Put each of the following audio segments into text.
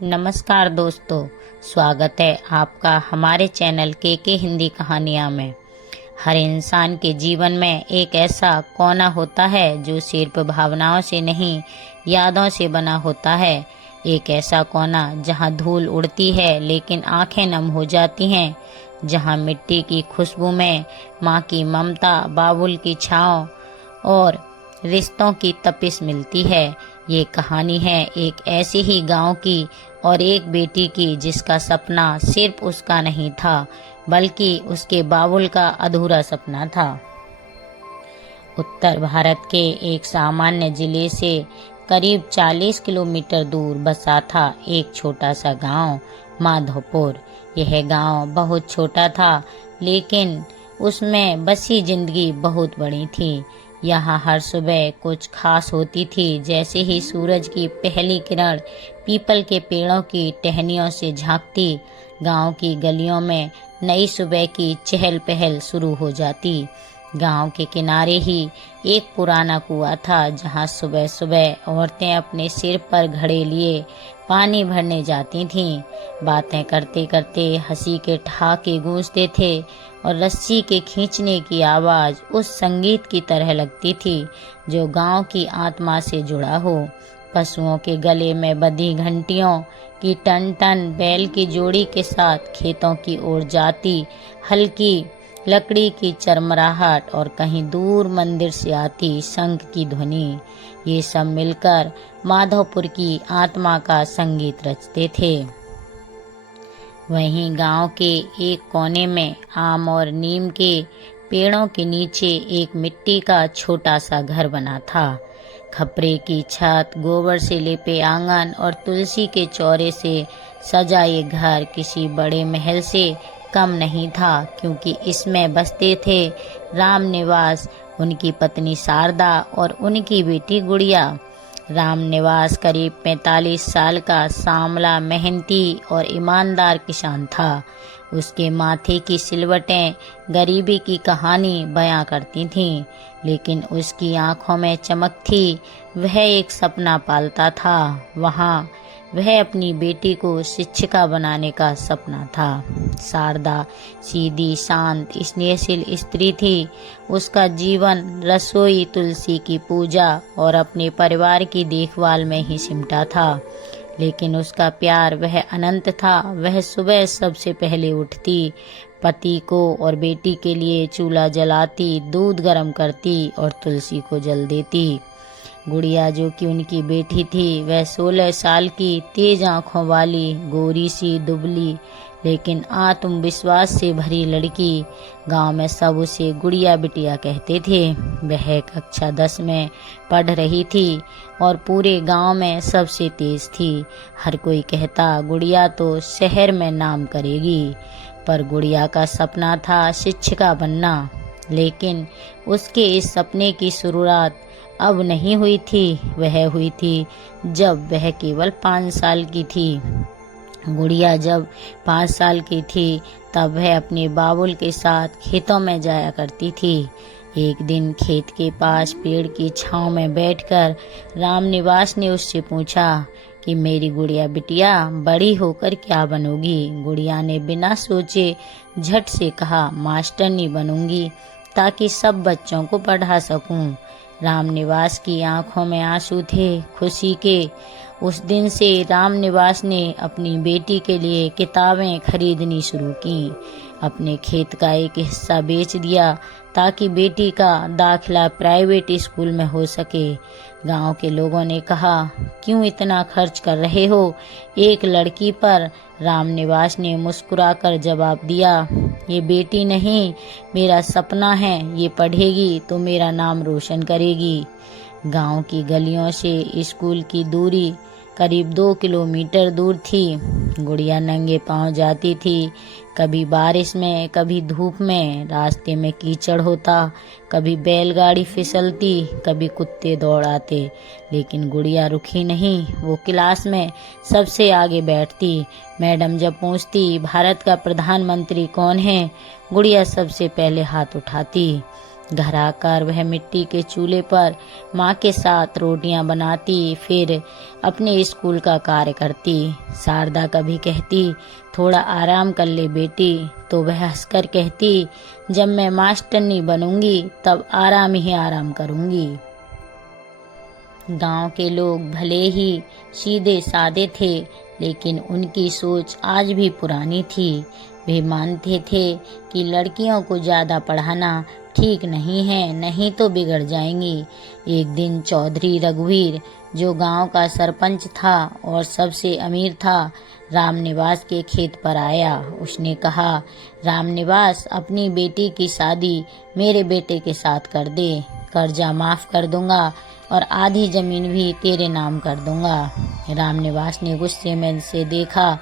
नमस्कार दोस्तों, स्वागत है आपका हमारे चैनल के हिंदी कहानियाँ में। हर इंसान के जीवन में एक ऐसा कोना होता है जो सिर्फ भावनाओं से नहीं, यादों से बना होता है। एक ऐसा कोना जहाँ धूल उड़ती है लेकिन आंखें नम हो जाती हैं, जहाँ मिट्टी की खुशबू में माँ की ममता, बाबुल की छाँव और रिश्तों की तपिश मिलती है। ये कहानी है एक ऐसी ही गांव की और एक बेटी की जिसका सपना सिर्फ उसका नहीं था बल्कि उसके बाबुल का अधूरा सपना था। उत्तर भारत के एक सामान्य जिले से करीब 40 किलोमीटर दूर बसा था एक छोटा सा गांव, माधोपुर। यह गांव बहुत छोटा था लेकिन उसमें बसी जिंदगी बहुत बड़ी थी। यहाँ हर सुबह कुछ खास होती थी। जैसे ही सूरज की पहली किरण पीपल के पेड़ों की टहनियों से झांकती, गांव की गलियों में नई सुबह की चहल पहल शुरू हो जाती। गांव के किनारे ही एक पुराना कुआं था जहां सुबह सुबह औरतें अपने सिर पर घड़े लिए पानी भरने जाती थीं। बातें करते करते हंसी के ठहाके गूंजते थे और रस्सी के खींचने की आवाज़ उस संगीत की तरह लगती थी जो गांव की आत्मा से जुड़ा हो। पशुओं के गले में बंधी घंटियों की टन टन, बैल की जोड़ी के साथ खेतों की ओर जाती हल्की लकड़ी की चरमराहट और कहीं दूर मंदिर से आती शंख की ध्वनि, ये सब मिलकर माधोपुर की आत्मा का संगीत रचते थे। वहीं गांव के एक कोने में आम और नीम के पेड़ों के नीचे एक मिट्टी का छोटा सा घर बना था। खपरे की छत, गोबर से लेपे आंगन और तुलसी के चौरे से सजा ये घर किसी बड़े महल से कम नहीं था, क्योंकि इसमें बसते थे राम निवास, उनकी पत्नी शारदा और उनकी बेटी गुड़िया। राम निवास करीब 45 साल का सांवला, मेहनती और ईमानदार किसान था। उसके माथे की सिलवटें गरीबी की कहानी बयां करती थीं, लेकिन उसकी आंखों में चमक थी। वह एक सपना पालता था। वहाँ वह अपनी बेटी को शिक्षिका बनाने का सपना था। शारदा सीधी, शांत, स्नेहशील स्त्री थी। उसका जीवन रसोई, तुलसी की पूजा और अपने परिवार की देखभाल में ही सिमटा था। लेकिन उसका प्यार वह अनंत था। वह सुबह सबसे पहले उठती, पति को और बेटी के लिए चूल्हा जलाती, दूध गर्म करती और तुलसी को जल देती। गुड़िया, जो कि उनकी बेटी थी, वह 16 साल की, तेज आंखों वाली, गोरी सी, दुबली लेकिन आत्मविश्वास से भरी लड़की। गांव में सब उसे गुड़िया बिटिया कहते थे। वह कक्षा 10 में पढ़ रही थी और पूरे गांव में सबसे तेज थी। हर कोई कहता गुड़िया तो शहर में नाम करेगी, पर गुड़िया का सपना था शिक्षिका बनना। लेकिन उसके इस सपने की शुरुआत अब नहीं हुई थी, वह हुई थी जब वह केवल 5 साल की थी। गुड़िया जब 5 साल की थी तब वह अपने बाबुल के साथ खेतों में जाया करती थी। एक दिन खेत के पास पेड़ की छांव में बैठकर राम निवास ने उससे पूछा कि मेरी गुड़िया बिटिया, बड़ी होकर क्या बनोगी? गुड़िया ने बिना सोचे झट से कहा, मास्टरनी बनूंगी ताकि सब बच्चों को पढ़ा सकूं। राम निवास की आंखों में आंसू थे, खुशी के। उस दिन से राम निवास ने अपनी बेटी के लिए किताबें खरीदनी शुरू की, अपने खेत का एक हिस्सा बेच दिया ताकि बेटी का दाखिला प्राइवेट स्कूल में हो सके। गांव के लोगों ने कहा, क्यों इतना खर्च कर रहे हो एक लड़की पर? राम निवास ने मुस्कुराकर जवाब दिया, ये बेटी नहीं, मेरा सपना है। ये पढ़ेगी तो मेरा नाम रोशन करेगी। गांव की गलियों से स्कूल की दूरी करीब 2 किलोमीटर दूर थी। गुड़िया नंगे पांव जाती थी, कभी बारिश में, कभी धूप में। रास्ते में कीचड़ होता, कभी बैलगाड़ी फिसलती, कभी कुत्ते दौड़ आते, लेकिन गुड़िया रुकी नहीं। वो क्लास में सबसे आगे बैठती। मैडम जब पूछती, भारत का प्रधानमंत्री कौन है, गुड़िया सबसे पहले हाथ उठाती। घर आकर वह मिट्टी के चूल्हे पर माँ के साथ रोटियां बनाती, फिर अपने स्कूल का कार्य करती। शारदा कभी कहती, थोड़ा आराम कर ले बेटी, तो वह हंसकर कहती, जब मैं मास्टरनी बनूंगी तब आराम ही आराम करूंगी। गांव के लोग भले ही सीधे सादे थे, लेकिन उनकी सोच आज भी पुरानी थी। वे मानते थे कि लड़कियों को ज़्यादा पढ़ाना ठीक नहीं है, नहीं तो बिगड़ जाएंगी। एक दिन चौधरी रघुवीर, जो गांव का सरपंच था और सबसे अमीर था, रामनिवास के खेत पर आया। उसने कहा, रामनिवास, अपनी बेटी की शादी मेरे बेटे के साथ कर दे। कर्जा माफ कर दूंगा और आधी जमीन भी तेरे नाम कर दूंगा। रामनिवास ने गुस्से में से देखा,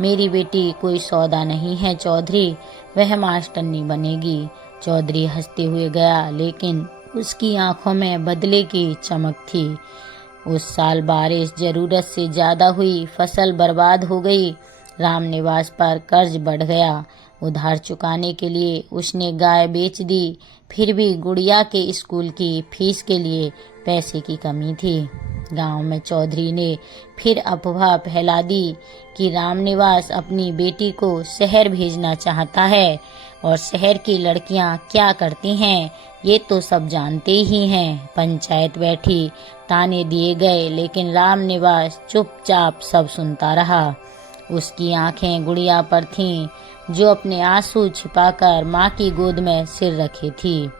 मेरी बेटी कोई सौदा नहीं है चौधरी, वह मास्टरनी बनेगी। चौधरी हंसते हुए गया, लेकिन उसकी आंखों में बदले की चमक थी। उस साल बारिश जरूरत से ज्यादा हुई, फसल बर्बाद हो गई। रामनिवास पर कर्ज बढ़ गया। उधार चुकाने के लिए उसने गाय बेच दी। फिर भी गुड़िया के स्कूल की फीस के लिए पैसे की कमी थी। गांव में चौधरी ने फिर अफवाह फैला दी कि रामनिवास अपनी बेटी को शहर भेजना चाहता है, और शहर की लड़कियां क्या करती हैं ये तो सब जानते ही हैं। पंचायत बैठी, ताने दिए गए, लेकिन रामनिवास चुपचाप सब सुनता रहा। उसकी आंखें गुड़िया पर थीं, जो अपने आंसू छिपाकर माँ की गोद में सिर रखे थी।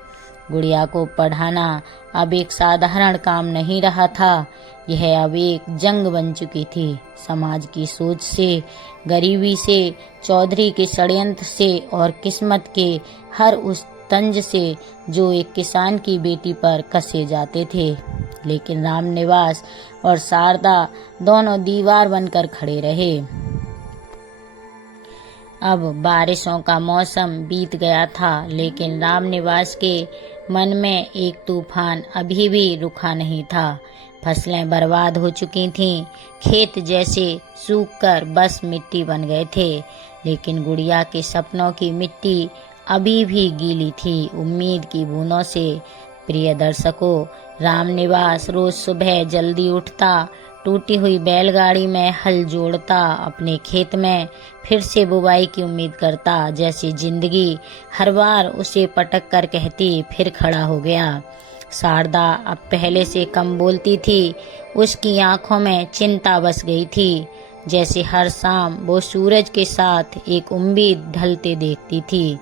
गुड़िया को पढ़ाना अब एक साधारण काम नहीं रहा था, यह अब एक जंग बन चुकी थी। समाज की सोच से, गरीबी से, चौधरी के षड्यंत्र से और किस्मत के हर उस तंज से जो एक किसान की बेटी पर कसे जाते थे। लेकिन रामनिवास और शारदा दोनों दीवार बनकर खड़े रहे। अब बारिशों का मौसम बीत गया था, लेकिन रामनिवास के मन में एक तूफान अभी भी रुका नहीं था। फसलें बर्बाद हो चुकी थीं, खेत जैसे सूखकर बस मिट्टी बन गए थे, लेकिन गुड़िया के सपनों की मिट्टी अभी भी गीली थी उम्मीद की बूंदों से। प्रिय दर्शकों, रामनिवास रोज सुबह जल्दी उठता, टूटी हुई बैलगाड़ी में हल जोड़ता, अपने खेत में फिर से बुवाई की उम्मीद करता, जैसी जिंदगी हर बार उसे पटक कर कहती, फिर खड़ा हो गया। शारदा अब पहले से कम बोलती थी, उसकी आंखों में चिंता बस गई थी, जैसे हर शाम वो सूरज के साथ एक उम्मीद ढलते देखती थी।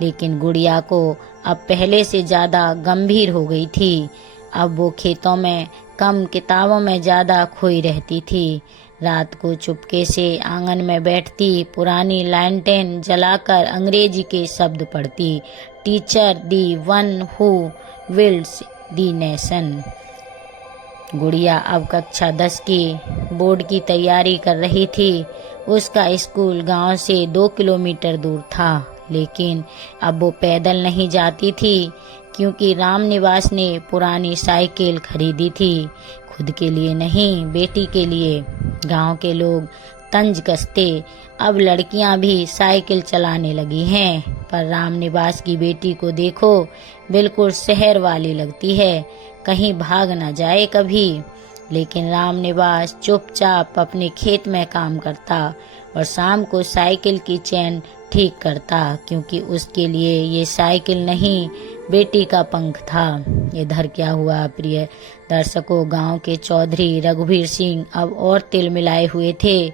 लेकिन गुड़िया को अब पहले से ज्यादा गंभीर हो गई थी। अब वो खेतों में कम, किताबों में ज्यादा खोई रहती थी। रात को चुपके से आंगन में बैठती, पुरानी लैंटेन जलाकर अंग्रेजी के शब्द पढ़ती, teacher the one who builds the nation. Gudiya अब कक्षा 10 की बोर्ड की तैयारी कर रही थी। उसका स्कूल गांव से 2 किलोमीटर दूर था, लेकिन अब वो पैदल नहीं जाती थी, क्योंकि रामनिवास ने पुरानी साइकिल खरीदी थी। खुद के लिए नहीं, बेटी के लिए। गांव के लोग तंज कसते, अब लड़कियां भी साइकिल चलाने लगी हैं, पर रामनिवास की बेटी को देखो, बिल्कुल शहर वाली लगती है, कहीं भाग न जाए कभी। लेकिन रामनिवास चुपचाप अपने खेत में काम करता और शाम को साइकिल की चेन ठीक करता, क्योंकि उसके लिए ये साइकिल नहीं, बेटी का पंख था। इधर क्या हुआ प्रिय दर्शकों, गांव के चौधरी रघुवीर सिंह अब और तिल मिलाए हुए थे।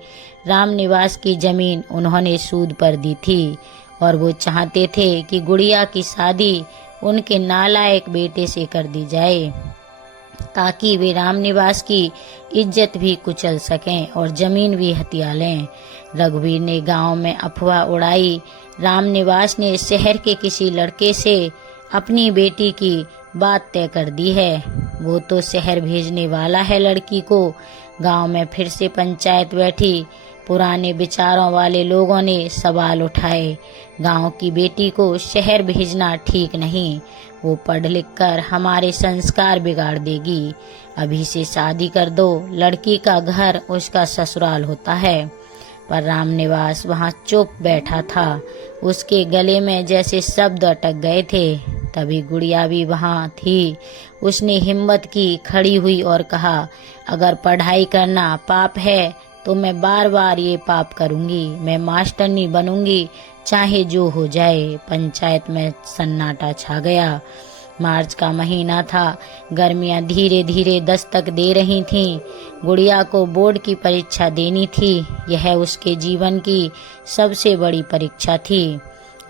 रामनिवास की जमीन उन्होंने सूद पर दी थी, और वो चाहते थे कि गुड़िया की शादी उनके नालायक बेटे से कर दी जाए, ताकि वे रामनिवास की इज्जत भी कुचल सकें और जमीन भी हथिया लें। रघुवीर ने गांव में अफवाह उड़ाई, रामनिवास ने शहर के किसी लड़के से अपनी बेटी की बात तय कर दी है, वो तो शहर भेजने वाला है लड़की को। गांव में फिर से पंचायत बैठी। पुराने विचारों वाले लोगों ने सवाल उठाए, गांव की बेटी को शहर भेजना ठीक नहीं, वो पढ़ लिख कर हमारे संस्कार बिगाड़ देगी। अभी से शादी कर दो, लड़की का घर उसका ससुराल होता है। पर रामनिवास वहाँ चुप बैठा था, उसके गले में जैसे शब्द अटक गए थे। तभी गुड़िया भी वहाँ थी। उसने हिम्मत की, खड़ी हुई और कहा, अगर पढ़ाई करना पाप है तो मैं बार बार ये पाप करूंगी। मैं मास्टरनी बनूंगी, चाहे जो हो जाए। पंचायत में सन्नाटा छा गया। मार्च का महीना था। गर्मियां धीरे धीरे दस्तक दे रही थीं। गुड़िया को बोर्ड की परीक्षा देनी थी। यह उसके जीवन की सबसे बड़ी परीक्षा थी।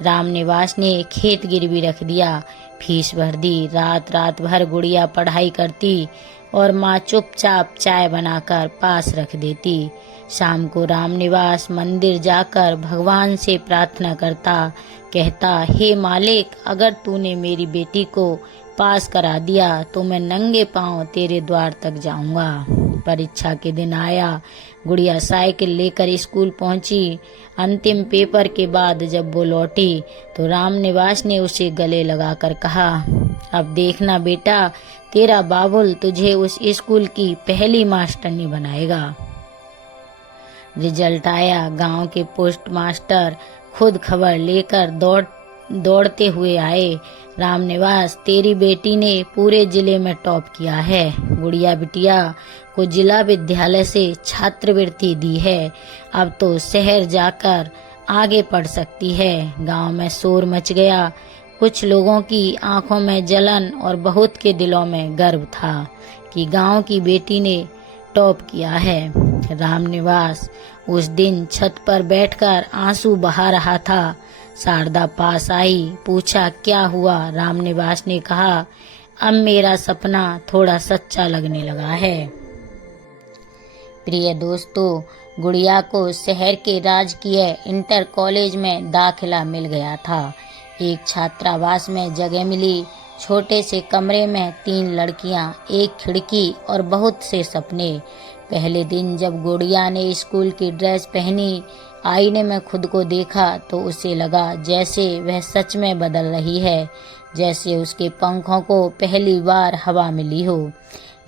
रामनिवास ने खेत गिरवी रख दिया, फीस भर दी। रात रात भर गुड़िया पढ़ाई करती और माँ चुपचाप चाय बनाकर पास रख देती। शाम को रामनिवास मंदिर जाकर भगवान से प्रार्थना करता, कहता, हे मालिक, अगर तूने मेरी बेटी को पास करा दिया तो मैं नंगे पांव तेरे द्वार तक जाऊंगा। परीक्षा के दिन आया। गुड़िया साइकिल लेकर स्कूल पहुंची। अंतिम पेपर के बाद जब वो लौटी तो रामनिवास ने उसे गले लगाकर कहा, अब देखना बेटा, तेरा बाबुल तुझे उस स्कूल की पहली मास्टरनी बनाएगा। रिजल्ट आया। गांव के पोस्ट मास्टर खुद खबर लेकर दौड़ते हुए आए। रामनिवास, तेरी बेटी ने पूरे जिले में टॉप किया है। गुड़िया बिटिया को जिला विद्यालय से छात्रवृत्ति दी है। अब तो शहर जाकर आगे पढ़ सकती है। गांव में शोर मच गया। कुछ लोगों की आंखों में जलन और बहुत के दिलों में गर्व था कि गांव की बेटी ने टॉप किया है। रामनिवास उस दिन छत पर बैठकर आंसू बहा रहा था। शारदा पास आई, पूछा, क्या हुआ? रामनिवास ने कहा, अब मेरा सपना थोड़ा सच्चा लगने लगा है। प्रिय दोस्तों, गुड़िया को शहर के राजकीय इंटर कॉलेज में दाखिला मिल गया था। एक छात्रावास में जगह मिली। छोटे से कमरे में 3 लड़कियां, एक खिड़की और बहुत से सपने। पहले दिन जब गुड़िया ने स्कूल की ड्रेस पहनी, आईने में खुद को देखा तो उसे लगा जैसे वह सच में बदल रही है, जैसे उसके पंखों को पहली बार हवा मिली हो।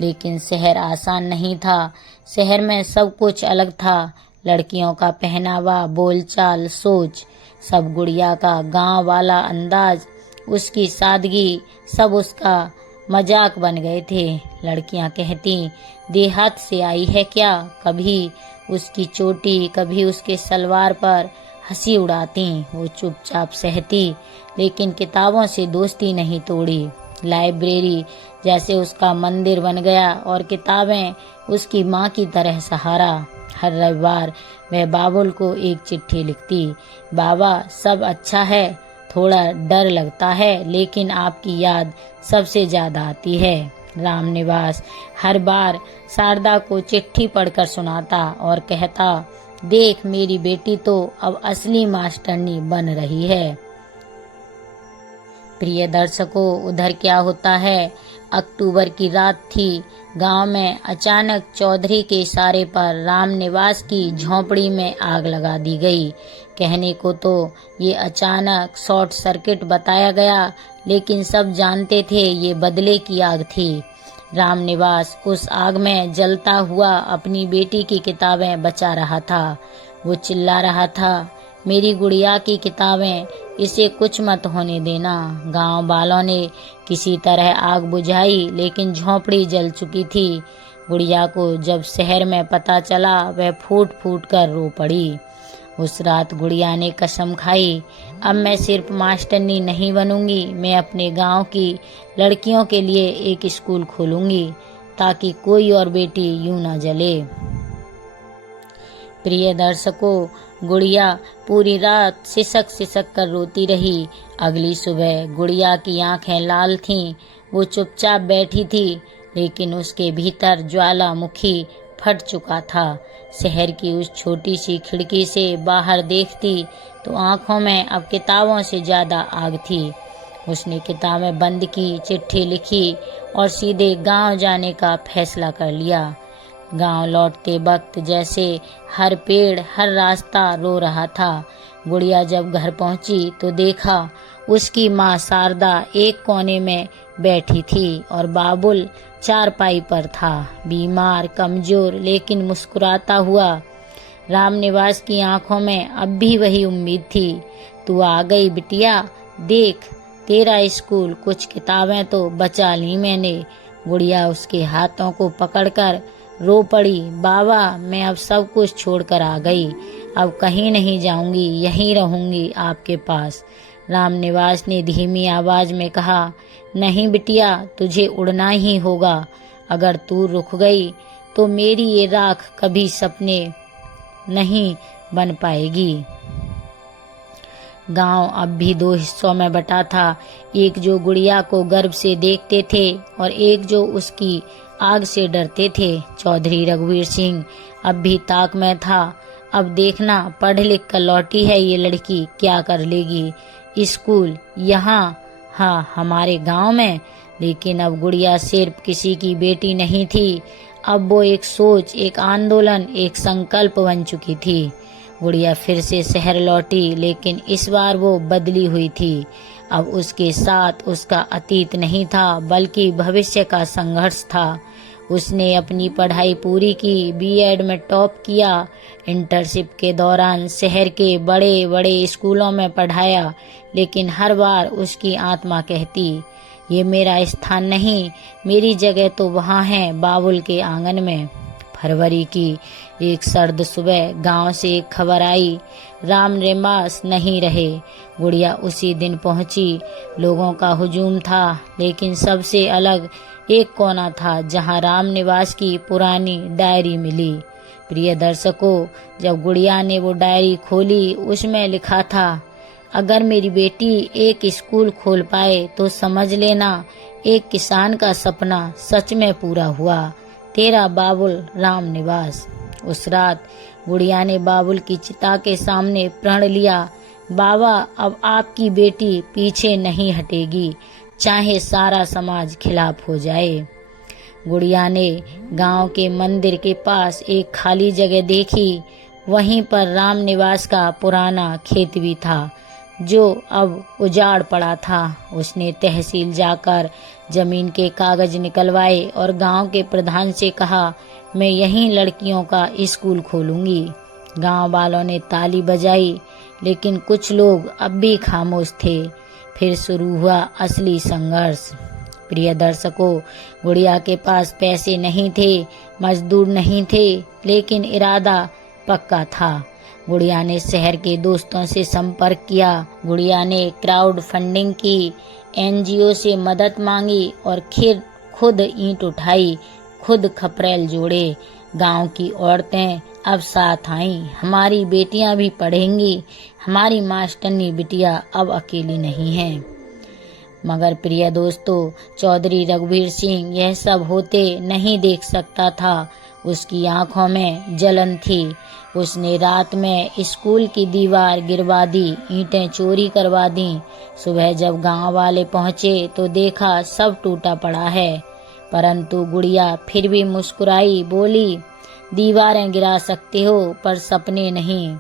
लेकिन शहर आसान नहीं था। शहर में सब कुछ अलग था। लड़कियों का पहनावा, बोलचाल, सोच, सब गुड़िया का गांव वाला अंदाज, उसकी सादगी, सब उसका मजाक बन गए थे। लड़कियां कहती, देहात से आई है क्या? कभी उसकी चोटी, कभी उसके सलवार पर हंसी उड़ाती। वो चुपचाप सहती, लेकिन किताबों से दोस्ती नहीं तोड़ी। लाइब्रेरी जैसे उसका मंदिर बन गया और किताबें उसकी माँ की तरह सहारा। हर रविवार वह बाबुल को एक चिट्ठी लिखती, बाबा सब अच्छा है, थोड़ा डर लगता है, लेकिन आपकी याद सबसे ज्यादा आती है। रामनिवास हर बार शारदा को चिट्ठी पढ़कर सुनाता और कहता, देख मेरी बेटी तो अब असली मास्टरनी बन रही है। प्रिय दर्शकों, उधर क्या होता है? अक्टूबर की रात थी। गांव में अचानक चौधरी के इशारे पर रामनिवास की झोंपड़ी में आग लगा दी गई। कहने को तो ये अचानक शॉर्ट सर्किट बताया गया, लेकिन सब जानते थे ये बदले की आग थी। रामनिवास उस आग में जलता हुआ अपनी बेटी की किताबें बचा रहा था। वो चिल्ला रहा था, मेरी गुड़िया की किताबें, इसे कुछ मत होने देना। गांव वालों ने किसी तरह आग बुझाई, लेकिन झोंपड़ी जल चुकी थी। गुड़िया को जब शहर में पता चला, वह फूट फूट कर रो पड़ी। उस रात गुड़िया ने कसम खाई, अब मैं सिर्फ मास्टरनी नहीं बनूंगी, मैं अपने गांव की लड़कियों के लिए एक स्कूल खोलूंगी, ताकि कोई और बेटी यूं ना जले। प्रिय दर्शकों, गुड़िया पूरी रात सिसक सिसक कर रोती रही। अगली सुबह गुड़िया की आंखें लाल थीं। वो चुपचाप बैठी थी, लेकिन उसके भीतर ज्वालामुखी फट चुका था। शहर की उस छोटी सी खिड़की से बाहर देखती तो आंखों में अब किताबों से ज्यादा आग थी। उसने किताबें बंद की, चिट्ठी लिखी और सीधे गांव जाने का फैसला कर लिया। गांव लौटते वक्त जैसे हर पेड़, हर रास्ता रो रहा था। गुड़िया जब घर पहुंची तो देखा उसकी माँ शारदा एक कोने में बैठी थी और बाबुल चारपाई पर था, बीमार, कमजोर, लेकिन मुस्कुराता हुआ। रामनिवास की आंखों में अब भी वही उम्मीद थी। तू आ गई बिटिया, देख तेरा स्कूल, कुछ किताबें तो बचा ली मैंने। गुड़िया उसके हाथों को पकड़कर रो पड़ी। बाबा, मैं अब सब कुछ छोड़कर आ गई, अब कहीं नहीं जाऊंगी, यहीं रहूंगी आपके पास। रामनिवास ने धीमी आवाज में कहा, नहीं बिटिया, तुझे उड़ना ही होगा। अगर तू रुक गई तो मेरी ये राख कभी सपने नहीं बन पाएगी। गांव अब भी दो हिस्सों में बटा था, एक जो गुड़िया को गर्व से देखते थे और एक जो उसकी आग से डरते थे। चौधरी रघुवीर सिंह अब भी ताक में था। अब देखना, पढ़ लिख कर लौटी है ये लड़की, क्या कर लेगी। स्कूल यहाँ, हाँ, हमारे गांव में। लेकिन अब गुड़िया सिर्फ किसी की बेटी नहीं थी, अब वो एक सोच, एक आंदोलन, एक संकल्प बन चुकी थी। गुड़िया फिर से शहर लौटी, लेकिन इस बार वो बदली हुई थी। अब उसके साथ उसका अतीत नहीं था, बल्कि भविष्य का संघर्ष था। उसने अपनी पढ़ाई पूरी की, बीएड में टॉप किया, इंटर्नशिप के दौरान शहर के बड़े बड़े स्कूलों में पढ़ाया। लेकिन हर बार उसकी आत्मा कहती, ये मेरा स्थान नहीं, मेरी जगह तो वहाँ है, बाबुल के आंगन में। फरवरी की एक सर्द सुबह गांव से एक खबर आई, रामनिवास नहीं रहे। गुड़िया उसी दिन पहुंची। लोगों का हुजूम था, लेकिन सबसे अलग एक कोना था जहां रामनिवास की पुरानी डायरी मिली। प्रिय दर्शकों, जब गुड़िया ने वो डायरी खोली, उसमें लिखा था, अगर मेरी बेटी एक स्कूल खोल पाए तो समझ लेना एक किसान का सपना सच में पूरा हुआ। तेरा बाबुल, रामनिवास। उस रात गुड़िया ने बाबुल की चिता के सामने प्रण लिया, बाबा, अब आपकी बेटी पीछे नहीं हटेगी, चाहे सारा समाज खिलाफ हो जाए। गुड़िया ने गांव के मंदिर के पास एक खाली जगह देखी। वहीं पर रामनिवास का पुराना खेत भी था, जो अब उजाड़ पड़ा था। उसने तहसील जाकर जमीन के कागज निकलवाए और गांव के प्रधान से कहा, मैं यहीं लड़कियों का स्कूल खोलूंगी। गांव वालों ने ताली बजाई, लेकिन कुछ लोग अब भी खामोश थे। फिर शुरू हुआ असली संघर्ष। प्रिय दर्शकों, गुड़िया के पास पैसे नहीं थे, मजदूर नहीं थे, लेकिन इरादा पक्का था। गुड़िया ने शहर के दोस्तों से संपर्क किया। गुड़िया ने क्राउड फंडिंग की, एनजीओ से मदद मांगी और खुद ईंट उठाई, खुद खपरेल जोड़े। गांव की औरतें अब साथ आईं। हमारी बेटियां भी पढ़ेंगी, हमारी मास्टरनी बिटिया अब अकेली नहीं है। मगर प्रिय दोस्तों, चौधरी रघुवीर सिंह यह सब होते नहीं देख सकता था। उसकी आंखों में जलन थी। उसने रात में स्कूल की दीवार गिरवा दी, ईंटें चोरी करवा दी। सुबह जब गांव वाले पहुंचे तो देखा सब टूटा पड़ा है। परंतु गुड़िया फिर भी मुस्कुराई, बोली, दीवारें गिरा सकते हो पर सपने नहीं।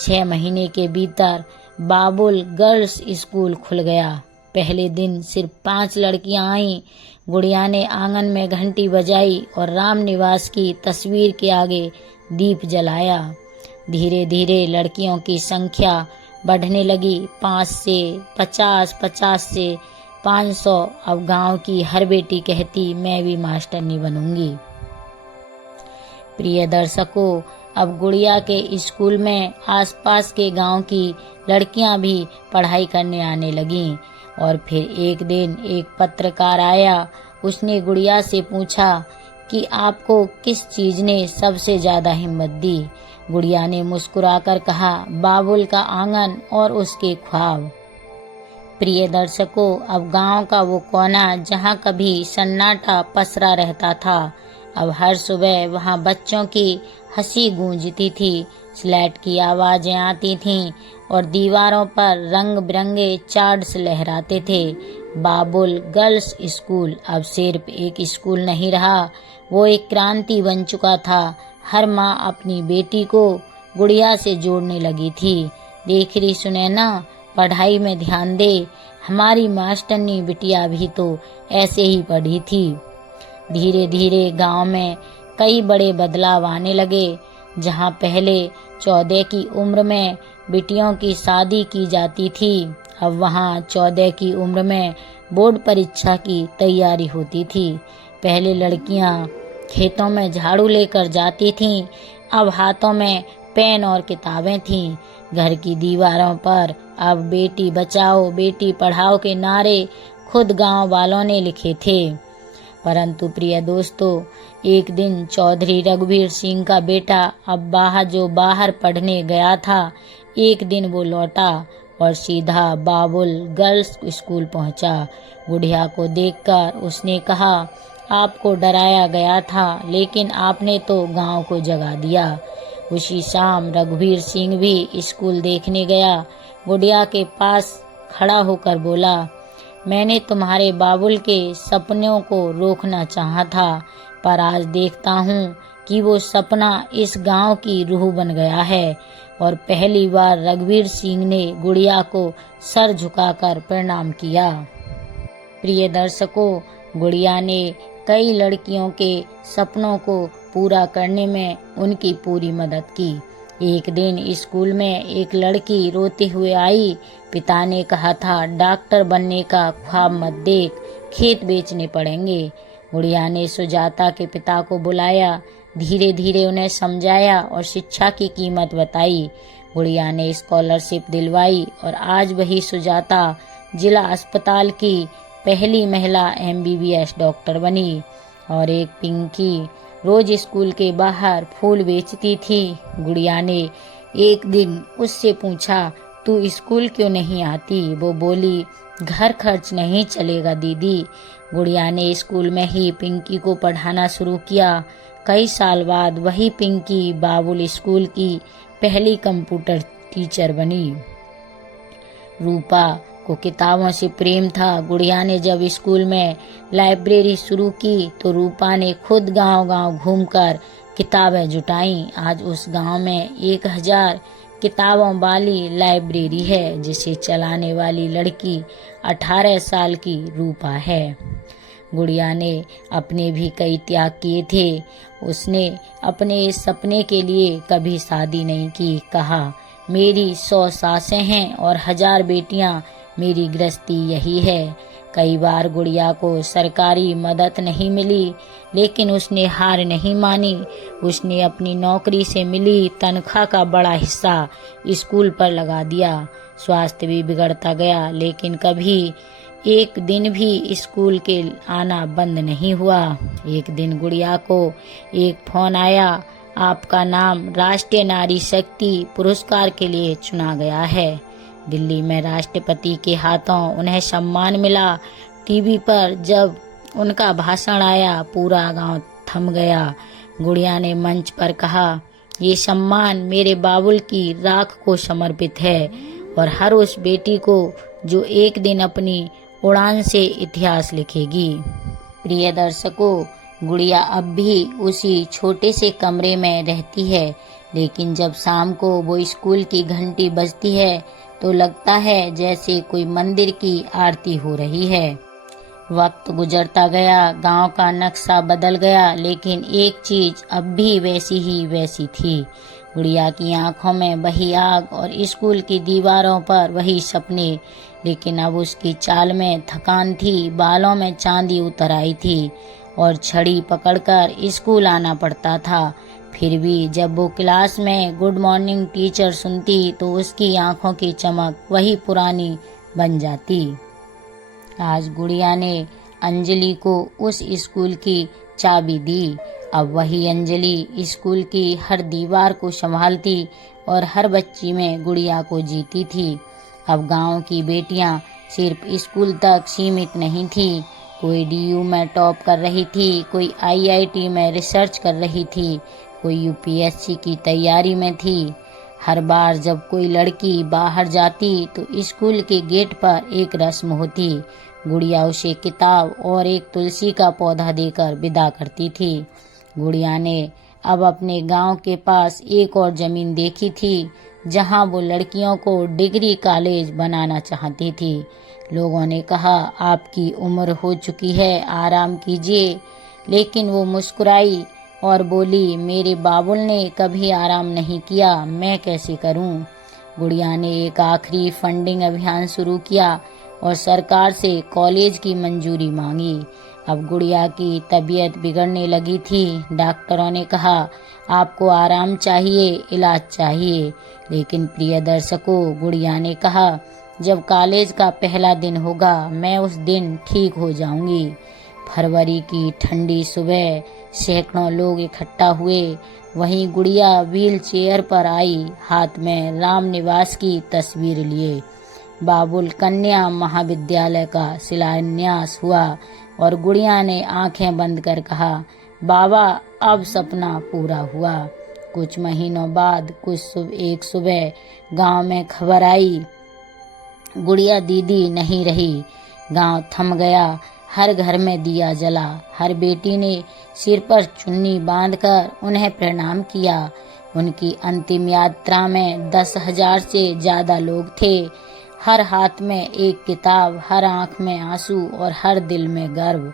6 महीने के भीतर बाबुल गर्ल्स स्कूल खुल गया। पहले दिन सिर्फ 5 लड़कियां आईं। गुड़िया ने आंगन में घंटी बजाई और रामनिवास की तस्वीर के आगे दीप जलाया। धीरे धीरे लड़कियों की संख्या बढ़ने लगी, 5 से 50, 50 से 500। अब गांव की हर बेटी कहती, मैं भी मास्टरनी बनूंगी। प्रिय दर्शकों, अब गुड़िया के स्कूल में आसपास के गांव की लड़कियां भी पढ़ाई करने आने लगीं। और फिर एक दिन एक पत्रकार आया। उसने गुड़िया से पूछा कि आपको किस चीज ने सबसे ज्यादा हिम्मत दी। गुड़िया ने मुस्कुराकर कहा, बाबुल का आंगन और उसके ख्वाब। प्रिय दर्शकों, अब गांव का वो कोना जहां कभी सन्नाटा पसरा रहता था, अब हर सुबह वहां बच्चों की हंसी गूंजती थी, स्लेट की आवाजें आती थीं और दीवारों पर रंग बिरंगे चार्ट्स लहराते थे। बाबुल गर्ल्स स्कूल अब सिर्फ एक स्कूल नहीं रहा, वो एक क्रांति बन चुका था। हर माँ अपनी बेटी को गुड़िया से जोड़ने लगी थी। देख रही सुनैना, पढ़ाई में ध्यान दे, हमारी मास्टरनी बिटिया भी तो ऐसे ही पढ़ी थी। धीरे धीरे गांव में कई बड़े बदलाव आने लगे। जहां पहले 14 की उम्र में बेटियों की शादी की जाती थी। अब वहाँ 14 की उम्र में बोर्ड परीक्षा की तैयारी होती थी। पहले लड़कियाँ खेतों में झाड़ू लेकर जाती थीं, अब हाथों में पेन और किताबें थीं। घर की दीवारों पर अब बेटी बचाओ बेटी पढ़ाओ के नारे खुद गांव वालों ने लिखे थे। परंतु प्रिय दोस्तों, एक दिन चौधरी रघुवीर सिंह का बेटा जो बाहर पढ़ने गया था, एक दिन वो लौटा और सीधा बाबुल गर्ल्स स्कूल पहुंचा। गुड़िया को देखकर उसने कहा, आपको डराया गया था, लेकिन आपने तो गांव को जगा दिया। उसी शाम रघुवीर सिंह भी स्कूल देखने गया। गुड़िया के पास खड़ा होकर बोला, मैंने तुम्हारे बाबुल के सपनों को रोकना चाहा था, पर आज देखता हूँ कि वो सपना इस गांव की रूह बन गया है। और पहली बार रघुवीर सिंह ने गुड़िया को सर झुकाकर प्रणाम किया। प्रिय दर्शकों, गुड़िया ने कई लड़कियों के सपनों को पूरा करने में उनकी पूरी मदद की। एक दिन स्कूल में एक लड़की रोते हुए आई। पिता ने कहा था, डॉक्टर बनने का ख्वाब मत देख, खेत बेचने पड़ेंगे। गुड़िया ने सुजाता के पिता को बुलाया, धीरे धीरे उन्हें समझाया और शिक्षा की कीमत बताई। गुड़िया ने स्कॉलरशिप दिलवाई और आज वही सुजाता जिला अस्पताल की पहली महिला MBBS डॉक्टर बनी। और एक पिंकी रोज स्कूल के बाहर फूल बेचती थी। गुड़िया ने एक दिन उससे पूछा, तू स्कूल क्यों नहीं आती? वो बोली, घर खर्च नहीं चलेगा दीदी। गुड़िया ने स्कूल में ही पिंकी को पढ़ाना शुरू किया। कई साल बाद वही पिंकी बाबुल स्कूल की पहली कंप्यूटर टीचर बनी। रूपा को किताबों से प्रेम था। गुड़िया ने जब स्कूल में लाइब्रेरी शुरू की तो रूपा ने खुद गांव-गांव घूमकर किताबें जुटाई। आज उस गांव में 1000 किताबों वाली लाइब्रेरी है, जिसे चलाने वाली लड़की 18 साल की रूपा है। गुड़िया ने अपने भी कई त्याग किए थे। उसने अपने इस सपने के लिए कभी शादी नहीं की। कहा, मेरी 100 सासें हैं और 1000 बेटियां, मेरी गृहस्थी यही है। कई बार गुड़िया को सरकारी मदद नहीं मिली, लेकिन उसने हार नहीं मानी। उसने अपनी नौकरी से मिली तनख्वाह का बड़ा हिस्सा स्कूल पर लगा दिया। स्वास्थ्य भी बिगड़ता गया, लेकिन कभी एक दिन भी स्कूल के आना बंद नहीं हुआ। एक दिन गुड़िया को एक फोन आया, आपका नाम राष्ट्रीय नारी शक्ति पुरस्कार के लिए चुना गया है। दिल्ली में राष्ट्रपति के हाथों उन्हें सम्मान मिला। टीवी पर जब उनका भाषण आया, पूरा गांव थम गया। गुड़िया ने मंच पर कहा, ये सम्मान मेरे बाबुल की राख को समर्पित है और हर उस बेटी को जो एक दिन अपनी उड़ान से इतिहास लिखेगी। प्रिय दर्शकों, गुड़िया अब भी उसी छोटे से कमरे में रहती है, लेकिन जब शाम को वो स्कूल की घंटी बजती है तो लगता है जैसे कोई मंदिर की आरती हो रही है। वक्त गुजरता गया, गांव का नक्शा बदल गया, लेकिन एक चीज अब भी वैसी ही वैसी थी। गुड़िया की आंखों में वही आग और स्कूल की दीवारों पर वही सपने, लेकिन अब उसकी चाल में थकान थी, बालों में चांदी उतर आई थी और छड़ी पकड़कर स्कूल आना पड़ता था। फिर भी जब वो क्लास में गुड मॉर्निंग टीचर सुनती तो उसकी आंखों की चमक वही पुरानी बन जाती। आज गुड़िया ने अंजलि को उस स्कूल की चाबी दी। अब वही अंजलि स्कूल की हर दीवार को संभालती और हर बच्ची में गुड़िया को जीती थी। अब गांव की बेटियां सिर्फ स्कूल तक सीमित नहीं थी। कोई DU में टॉप कर रही थी, कोई IIT में रिसर्च कर रही थी, कोई UPSC की तैयारी में थी। हर बार जब कोई लड़की बाहर जाती तो स्कूल के गेट पर एक रस्म होती। गुड़िया उसे किताब और एक तुलसी का पौधा देकर विदा करती थी। गुड़िया ने अब अपने गांव के पास एक और जमीन देखी थी, जहां वो लड़कियों को डिग्री कॉलेज बनाना चाहती थी। लोगों ने कहा, आपकी उम्र हो चुकी है, आराम कीजिए, लेकिन वो मुस्कुराई और बोली, मेरे बाबुल ने कभी आराम नहीं किया, मैं कैसे करूं। गुड़िया ने एक आखिरी फंडिंग अभियान शुरू किया और सरकार से कॉलेज की मंजूरी मांगी। अब गुड़िया की तबीयत बिगड़ने लगी थी। डॉक्टरों ने कहा आपको आराम चाहिए, इलाज चाहिए। लेकिन प्रिय दर्शकों, गुड़िया ने कहा जब कॉलेज का पहला दिन होगा मैं उस दिन ठीक हो जाऊंगी। फरवरी की ठंडी सुबह सैकड़ों लोग इकट्ठा हुए। वहीं गुड़िया व्हील चेयर पर आई, हाथ में रामनिवास की तस्वीर लिए। बाबुल कन्या महाविद्यालय का शिलान्यास हुआ और गुड़िया ने आंखें बंद कर कहा बाबा अब सपना पूरा हुआ। कुछ महीनों बाद एक सुबह गांव में खबर आई गुड़िया दीदी नहीं रही। गांव थम गया, हर घर में दिया जला। हर बेटी ने सिर पर चुन्नी बांधकर उन्हें प्रणाम किया। उनकी अंतिम यात्रा में 10,000 से ज्यादा लोग थे। हर हाथ में एक किताब, हर आंख में आंसू और हर दिल में गर्व।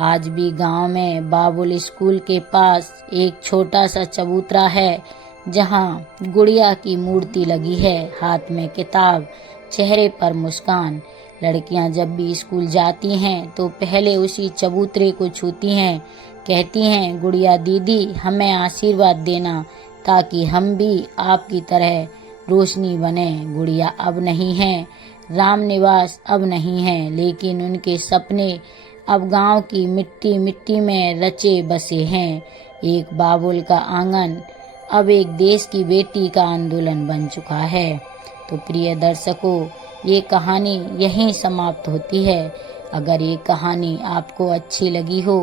आज भी गांव में बाबुल स्कूल के पास एक छोटा सा चबूतरा है जहां गुड़िया की मूर्ति लगी है, हाथ में किताब, चेहरे पर मुस्कान। लड़कियां जब भी स्कूल जाती हैं तो पहले उसी चबूतरे को छूती हैं, कहती हैं गुड़िया दीदी हमें आशीर्वाद देना ताकि हम भी आपकी तरह रोशनी बने। गुड़िया अब नहीं है, रामनिवास अब नहीं है, लेकिन उनके सपने अब गांव की मिट्टी मिट्टी में रचे बसे हैं। एक बाबुल का आंगन अब एक देश की बेटी का आंदोलन बन चुका है। तो प्रिय दर्शकों, ये कहानी यहीं समाप्त होती है। अगर ये कहानी आपको अच्छी लगी हो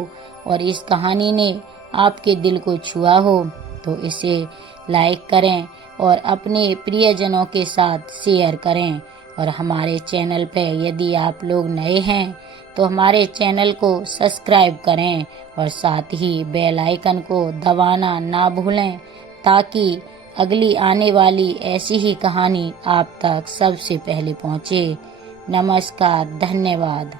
और इस कहानी ने आपके दिल को छुआ हो तो इसे लाइक करें और अपने प्रियजनों के साथ शेयर करें। और हमारे चैनल पे यदि आप लोग नए हैं तो हमारे चैनल को सब्सक्राइब करें और साथ ही बेल आइकन को दबाना ना भूलें ताकि अगली आने वाली ऐसी ही कहानी आप तक सबसे पहले पहुंचे। नमस्कार, धन्यवाद।